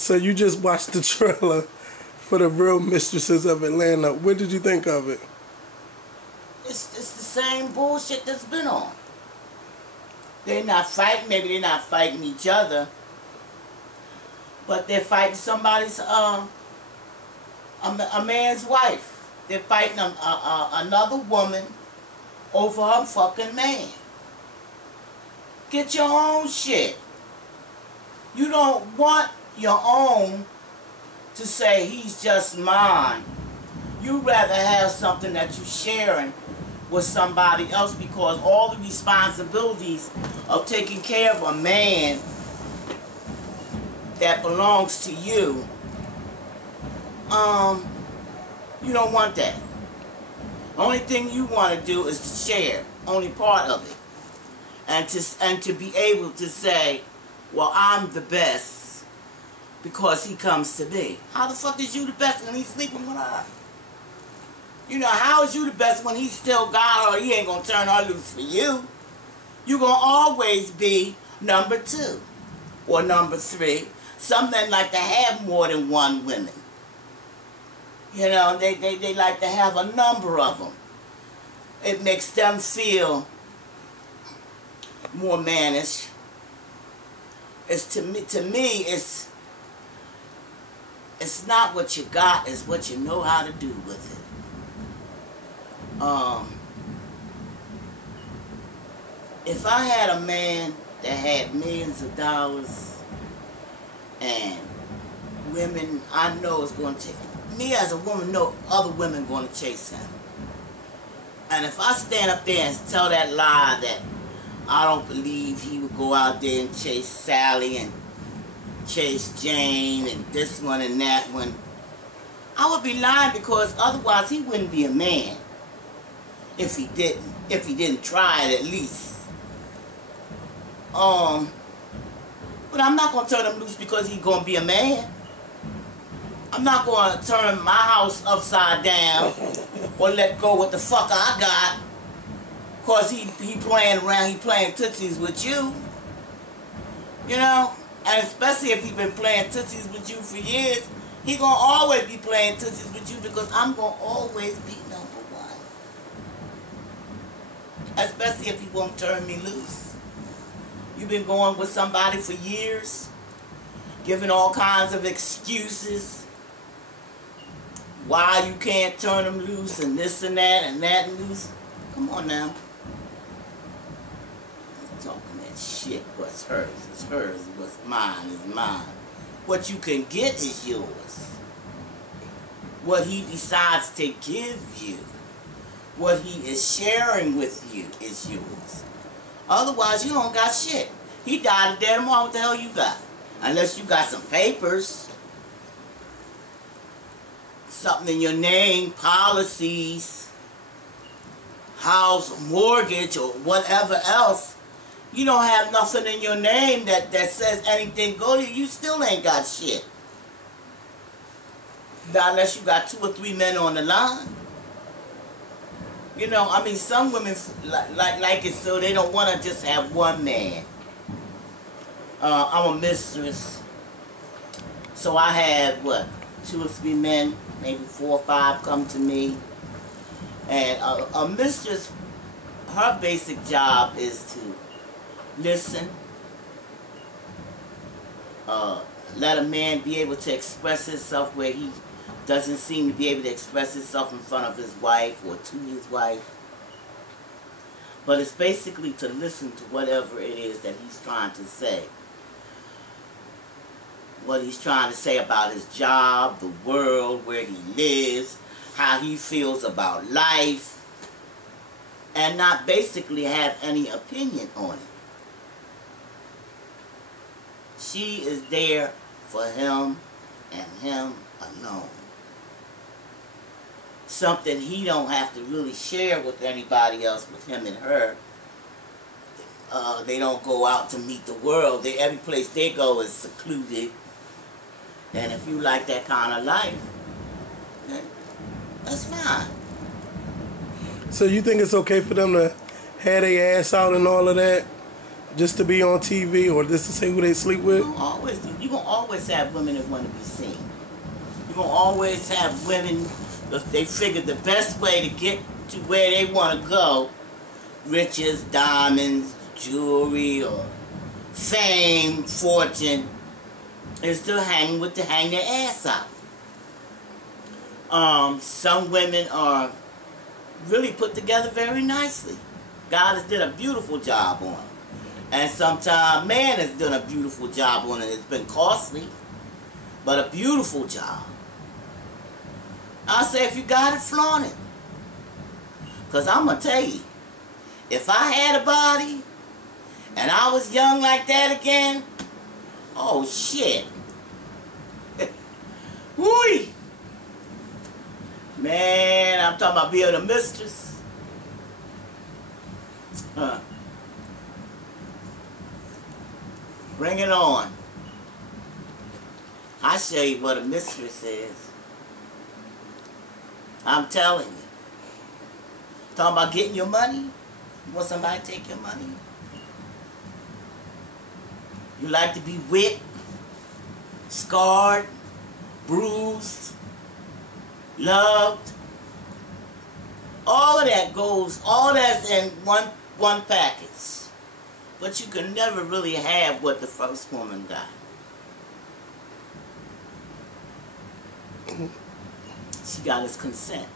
So you just watched the trailer for the real Mistresses of Atlanta. What did you think of it? It's the same bullshit that's been on. They're not fighting, maybe they're not fighting each other, but they're fighting somebody's, a man's wife. They're fighting another woman over her fucking man. Get your own shit. You don't want your own to say he's just mine. You'd rather have something that you're sharing with somebody else, because all the responsibilities of taking care of a man that belongs to you, you don't want that. The only thing you want to do is to share only part of it, and to be able to say, well, I'm the best because he comes to me. How the fuck is you the best when he's sleeping with her? You know, how is you the best when he still got her? He ain't gonna turn her loose for you. You're gonna always be number 2 or number 3. Some men like to have more than one woman. You know, they like to have a number of them. It makes them feel more mannish. It's to me, it's not what you got, it's what you know how to do with it. If I had a man that had millions of dollars and women, I know is going to take me as a woman, know other women going to chase him. And if I stand up there and tell that lie that I don't believe he would go out there and chase Sally and chase Jane and this one and that one, I would be lying, because otherwise he wouldn't be a man. If he didn't try it at least. But I'm not going to turn him loose because he's going to be a man. I'm not going to turn my house upside down or let go what the fuck I got because he playing around, he playing tootsies with you. You know? And especially if he's been playing tootsies with you for years, he going to always be playing tootsies with you, because I'm going to always be number 1. Especially if he won't turn me loose. You've been going with somebody for years, giving all kinds of excuses why you can't turn them loose, and this and that and that and loose. Come on now. He's talking that shit. What's hers is hers. What's mine is mine. What you can get is yours. What he decides to give you, what he is sharing with you, is yours. Otherwise, you don't got shit. He died today tomorrow. What the hell you got? Unless you got some papers, something in your name, policies, house, mortgage, or whatever else. You don't have nothing in your name that says anything go to you. You still ain't got shit. Not unless you got 2 or 3 men on the line. You know, I mean, some women like it so they don't want to just have one man. I'm a mistress, so I have, what, 2 or 3 men, maybe 4 or 5 come to me. And a mistress, her basic job is to listen, let a man be able to express himself where he doesn't seem to be able to express himself in front of his wife or to his wife. But it's basically to listen to whatever it is that he's trying to say. What he's trying to say about his job, the world, where he lives, how he feels about life, and not basically have any opinion on it. She is there for him and him alone. Something he don't have to really share with anybody else, with him and her. They don't go out to meet the world. Every place they go is secluded. And if you like that kind of life, then that's fine. So you think it's okay for them to have their ass out and all of that? Just to be on TV or just to say who they sleep with? You're gonna always have women that want to be seen. You're gonna always have women if they figure the best way to get to where they want to go, riches, diamonds, jewelry, or fame, fortune, is to hang their ass out. Some women are really put together very nicely. God has done a beautiful job on them. And sometimes man has done a beautiful job on it. It's been costly, but a beautiful job. I say if you got it, flaunt it. Because I'm going to tell you, if I had a body and I was young like that again, oh shit. Whoo! Man, I'm talking about being a mistress. Bring it on. I'll show you what a mistress is. I'm telling you. Talking about getting your money? You want somebody to take your money? You like to be whipped, scarred, bruised, loved. All of that goes, all that's in one package. But you can never really have what the first woman got. She got his consent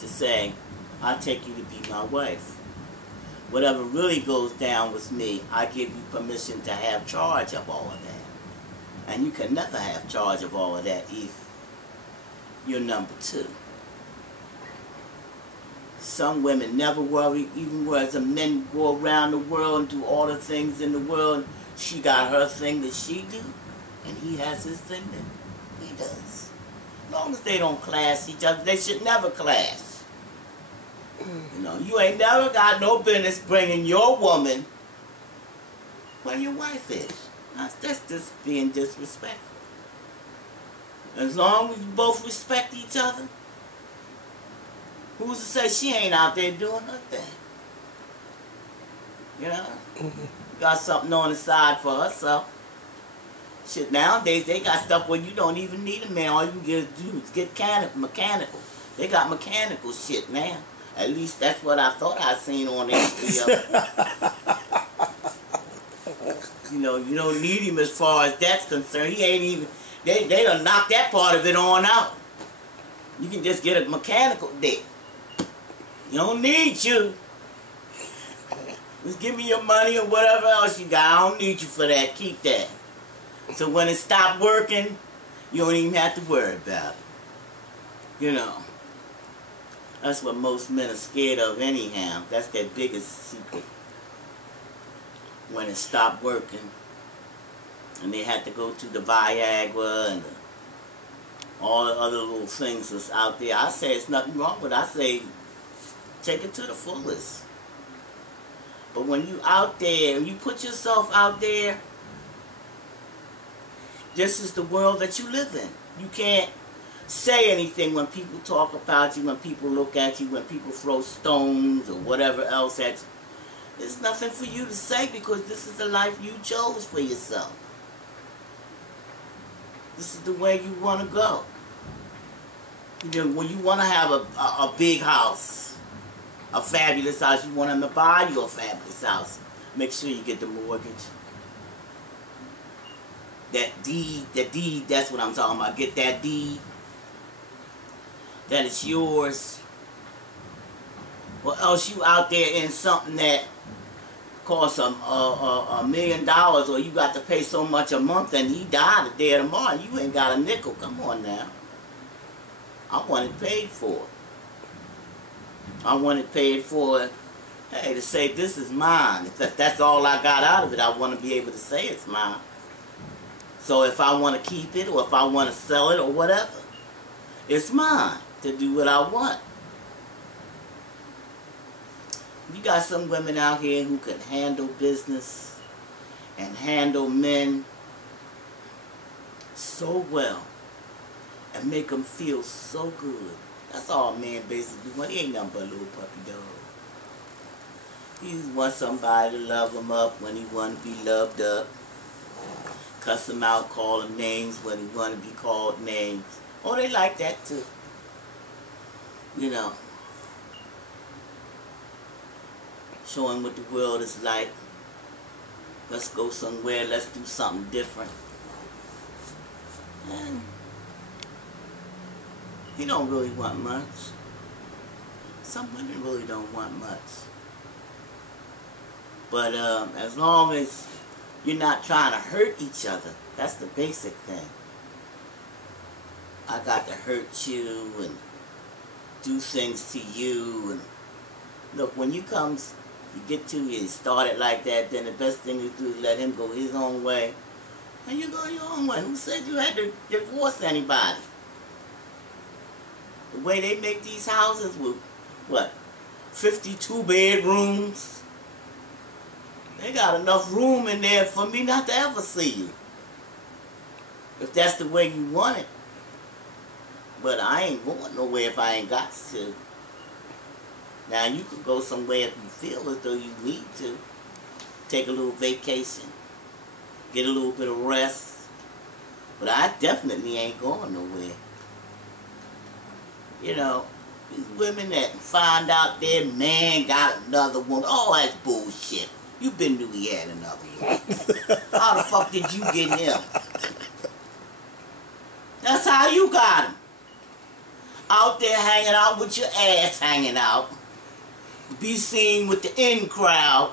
to say, I'll take you to be my wife. Whatever really goes down with me, I give you permission to have charge of all of that. And you can never have charge of all of that if you're number two. Some women never worry, even whereas the men go around the world and do all the things in the world. She got her thing that she do, and he has his thing that he does. As long as they don't clash each other, they should never clash. You know, you ain't never got no business bringing your woman where your wife is. That's just being disrespectful. As long as you both respect each other, who's to say she ain't out there doing her thing? You know? Got something on the side for herself. Shit, nowadays they got stuff where you don't even need a man. All you can do is get mechanical. They got mechanical shit now. At least that's what I thought I seen on HBO. You know, you don't need him as far as that's concerned. He ain't even, they done knocked that part of it on out. You can just get a mechanical dick. You don't need you. Just give me your money or whatever else you got. I don't need you for that. Keep that. So when it stopped working, you don't even have to worry about it. You know. That's what most men are scared of anyhow. That's their biggest secret. When it stopped working and they had to go to the Viagra and all the other little things that's out there. I say it's nothing wrong with it. I say take it to the fullest. But when you out there, you put yourself out there, this is the world that you live in. You can't say anything when people talk about you, when people look at you, when people throw stones or whatever else at you. There's nothing for you to say because this is the life you chose for yourself. This is the way you want to go. You know, when you want to have a big house, a fabulous house, you want them to buy you a fabulous house. Make sure you get the mortgage. That deed, that's what I'm talking about. Get that deed. That it's yours. Or else you out there in something that costs $1 million, or you got to pay so much a month and he died the day of tomorrow. You ain't got a nickel. Come on now. I want it paid for. I want it paid for, hey, to say this is mine. If that's all I got out of it, I want to be able to say it's mine. So if I want to keep it or if I want to sell it or whatever, it's mine to do what I want. You got some women out here who can handle business and handle men so well and make them feel so good. That's all man basically want. He ain't nothing but a little puppy dog. He wants somebody to love him up when he want to be loved up. Cuss him out, call him names when he want to be called names. Oh, they like that too. You know. Show him what the world is like. Let's go somewhere, let's do something different. And he don't really want much. Some women really don't want much. But as long as you're not trying to hurt each other, that's the basic thing. I got to hurt you and do things to you. And look, when you get to you and start it like that, then the best thing to do is let him go his own way. And you go your own way. Who said you had to divorce anybody? The way they make these houses with, what, 52 bedrooms? They got enough room in there for me not to ever see you. If that's the way you want it. But I ain't going nowhere if I ain't got to. Now you could go somewhere if you feel as though you need to. Take a little vacation. Get a little bit of rest. But I definitely ain't going nowhere. You know, these women that find out their man got another woman. Oh, that's bullshit. You been knew he had another woman. How the fuck did you get him? That's how you got him. Out there hanging out with your ass hanging out. Be seen with the in crowd.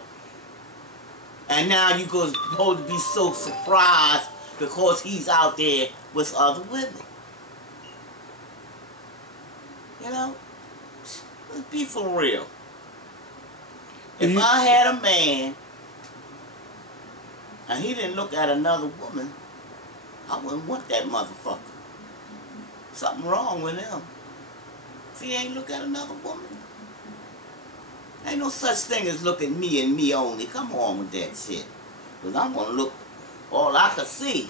And now you supposed to be so surprised because he's out there with other women. You know? Let's be for real. If I had a man and he didn't look at another woman, I wouldn't want that motherfucker. Something wrong with him. If he ain't look at another woman. Ain't no such thing as look at me and me only. Come on with that shit. Because I'm going to look all I can see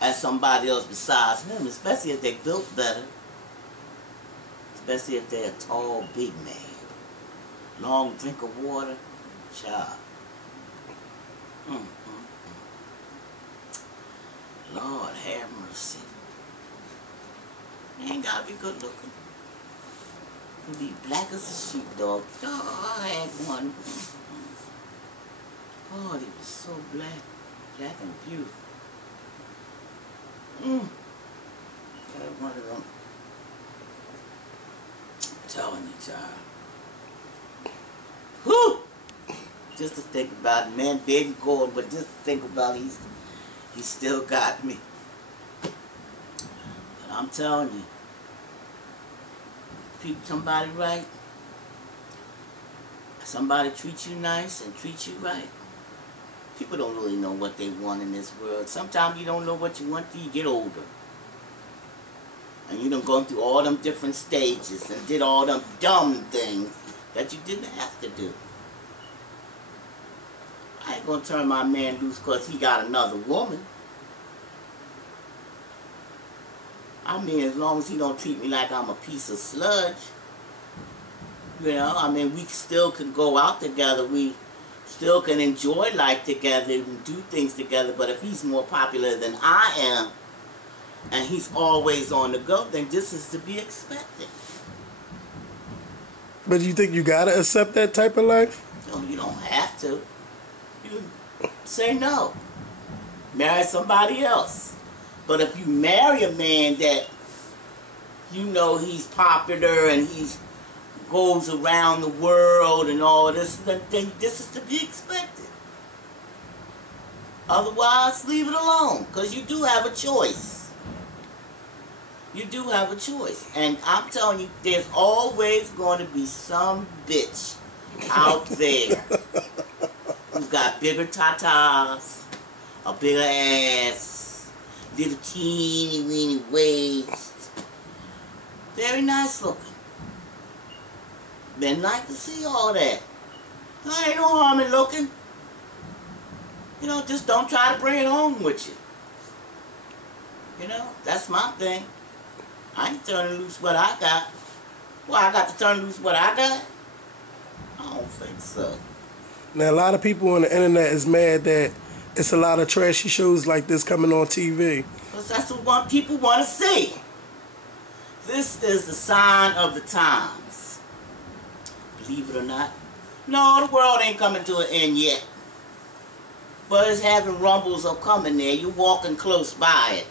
at somebody else besides him, especially if they built better. Especially if they're a tall, big man. Long drink of water. Child. Lord have mercy. You ain't got to be good looking. You be black as a sheepdog. Oh, I had one. Oh, he was so black. Black and beautiful. Got one of them. I'm telling you, child. Whew! Just to think about it, man, baby gone, but just to think about it, he still got me. But I'm telling you, treat somebody right, somebody treat you nice and treat you right. People don't really know what they want in this world. Sometimes you don't know what you want till you get older. And you done gone through all them different stages and did all them dumb things that you didn't have to do. I ain't gonna turn my man loose because he got another woman. I mean, as long as he don't treat me like I'm a piece of sludge. You know, I mean, we still can go out together. We still can enjoy life together and do things together. But if he's more popular than I am, and he's always on the go, then this is to be expected. But you think you gotta accept that type of life? No, you don't have to. You say no. Marry somebody else. But if you marry a man that you know he's popular and he goes around the world and all this, then this is to be expected. Otherwise, leave it alone, because you do have a choice. You do have a choice. And I'm telling you, there's always going to be some bitch out there who's got bigger tatas, a bigger ass, little teeny weeny waist. Very nice looking. Men like to see all that. There ain't no harm in looking. You know, just don't try to bring it home with you. You know, that's my thing. I ain't turning loose what I got. Well, I got to turn loose what I got. I don't think so. Now, a lot of people on the internet is mad that it's a lot of trashy shows like this coming on TV. Because that's what people want to see. This is the sign of the times. Believe it or not. No, the world ain't coming to an end yet. But it's having rumbles of coming there. You're walking close by it.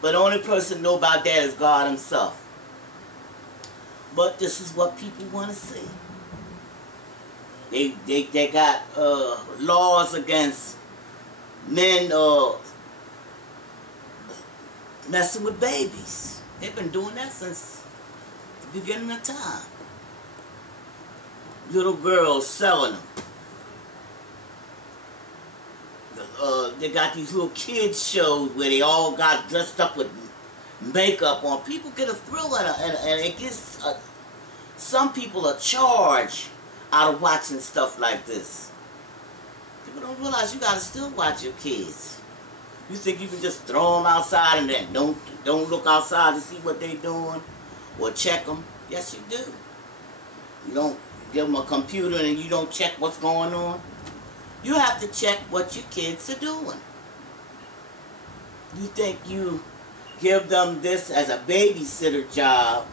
But the only person know about that is God himself. But this is what people want to see. They got laws against men messing with babies. They've been doing that since the beginning of time. Little girls selling them. They got these little kids shows where they all got dressed up with makeup on. People get a thrill and it gets some people a charge out of watching stuff like this. People don't realize you gotta still watch your kids. You think you can just throw them outside and then don't look outside to see what they're doing or check them? Yes, you do. You don't give them a computer and you don't check what's going on. You have to check what your kids are doing. You think you give them this as a babysitter job,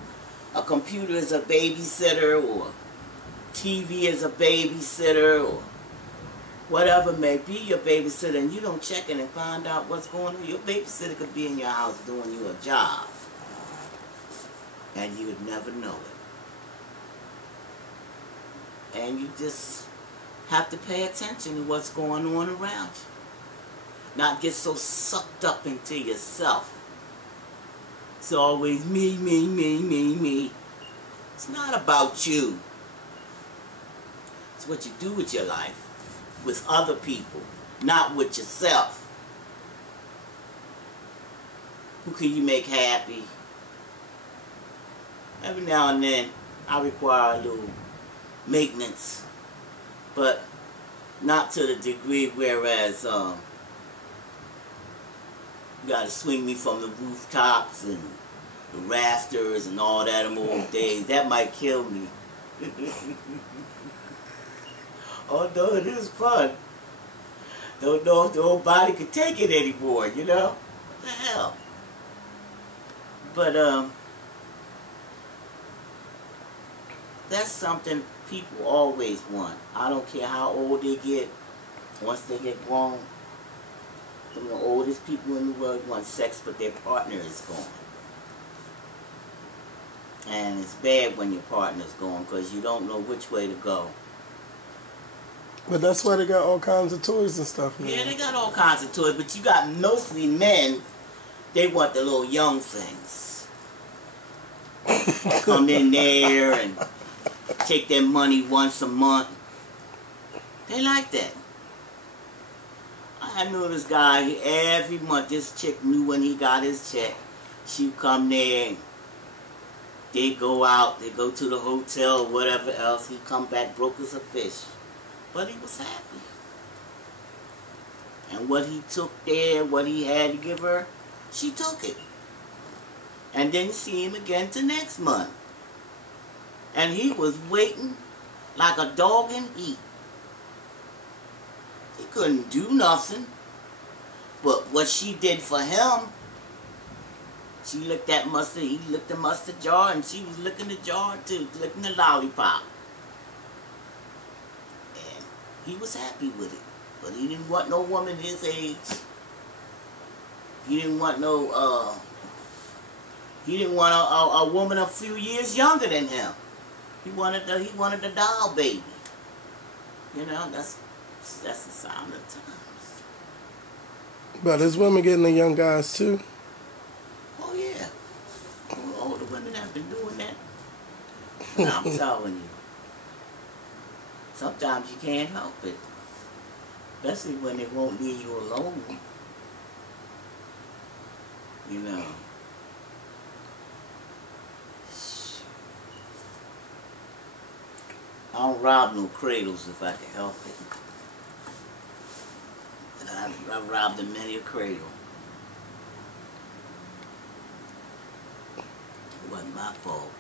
a computer as a babysitter, or TV as a babysitter, or whatever may be your babysitter, and you don't check it and find out what's going on. Your babysitter could be in your house doing you a job, and you would never know it. And you just have to pay attention to what's going on around you. Not get so sucked up into yourself. It's always me, me, me, me, me. It's not about you. It's what you do with your life, with other people, not with yourself. Who can you make happy? Every now and then, I require a little maintenance, but not to the degree whereas you gotta swing me from the rooftops and the rafters and all that in old days. That might kill me. Although it is fun. Don't know if the old body could take it anymore, you know? What the hell? But that's something people always want. I don't care how old they get. Once they get grown, some of the oldest people in the world want sex, but their partner is gone. And it's bad when your partner's gone because you don't know which way to go. But that's why they got all kinds of toys and stuff, man. Yeah, they got all kinds of toys, but you got mostly men, they want the little young things. Come in there and take their money once a month. They like that. I knew this guy, every month this chick knew when he got his check. She'd come there, and they go out, they go to the hotel or whatever else. He'd come back broke as a fish. But he was happy. And what he took there, what he had to give her, she took it. And didn't see him again till next month. And he was waiting like a dog in heat. He couldn't do nothing. But what she did for him, she licked that mustard, he licked the mustard jar, and she was licking the jar too, licking the lollipop. And he was happy with it. But he didn't want no woman his age. He didn't want no, he didn't want a woman a few years younger than him. He wanted the doll baby. You know, that's the sign of the times. But there's women getting the young guys too. Oh yeah. All the women have been doing that. And I'm telling you. Sometimes you can't help it. Especially when they won't leave you alone. You know. I don't rob no cradles if I can help it. And I robbed in many a cradle. It wasn't my fault.